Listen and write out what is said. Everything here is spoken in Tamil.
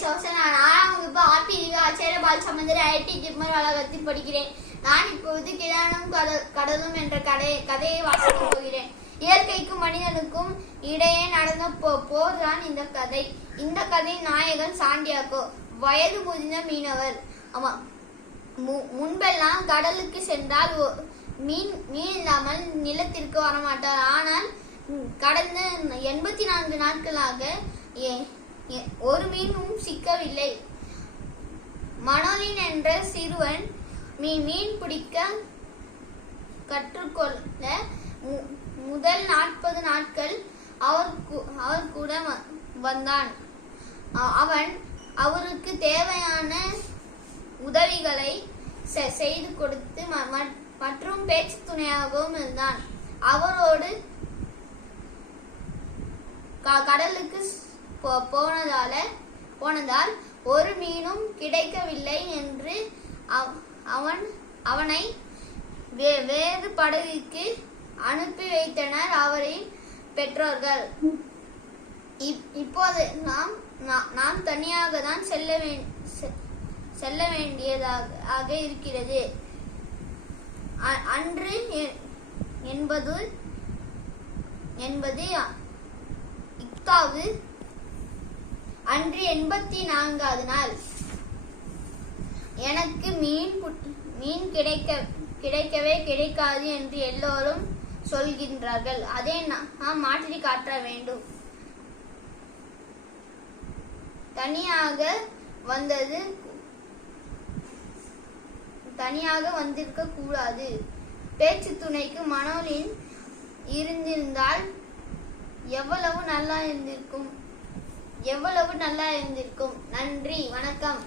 சோசன் நான் ஆறாம் வகுப்பு ஆர்பி ஆச்சாரிய பால் சமந்தரி ஐடி ஜிம்மர் வளாகத்தில் படிக்கிறேன். நான் இப்போது கிழானும் கடலும் என்ற கதை கதையை வாசிக்கப் போகிறேன். இயற்கைக்கும் மனிதனுக்கும் இடையே நடந்த போ போர்தான் இந்த கதை. இந்த கதை நாயகன் சாண்டியாகோ வயது முதிர்ந்த மீனவர். ஆமா மு- முன்பெல்லாம் கடலுக்கு சென்றால் மீன் மீன் இல்லாமல் நிலத்திற்கு வரமாட்டார். ஆனால் கடந்த எண்பத்தி நான்கு நாட்களாக ஏன் ஒரு மீனும் சிக்கவில்லை. மனோலின் என்ற சிறுவன் மீ மீன் பிடிக்க கற்றுக்கொள்ள முதல் நாற்பது நாட்கள் அவர் அவர் கூட வந்தான். அ- அவன் அவருக்கு தேவையான உதவிகளை செ- செய்து கொடுத்து ம- ம- மற்றும் பேச்சு துணையாகவும் இருந்தான். அவரோடு க- கடலுக்கு போனதால போனதால் ஒரு மீனும் கிடைக்கவில்லை என்று அவ- அவன் அவனை வே- வேறு படகுக்கு அனுப்பி வைத்தனர் அவரின் பெற்றோர்கள். இப்- இப்போது நாம் நாம் தனியாக தான் செல்ல செ- செல்ல வேண்டியதாக இருக்கிறது. அன்று என்பது என்பது இக்காவு அன்று எண்பத்தி நான்காவது நாள். எனக்கு மீன் புட்- மீன் கிடைக்க கிடைக்கவே கிடைக்காது என்று எல்லோரும் சொல்கின்றார்கள். அதை நாம் மாற்றி காட்ட வேண்டும். தனியாக வந்தது தனியாக வந்திருக்க கூடாது. பேச்சு துணைக்கு மனோலின் இருந்திருந்தால் எவ்வளவு நல்லா இருந்திருக்கும். எவ்வளவு நல்லா இருந்திருக்கும். நன்றி வணக்கம்.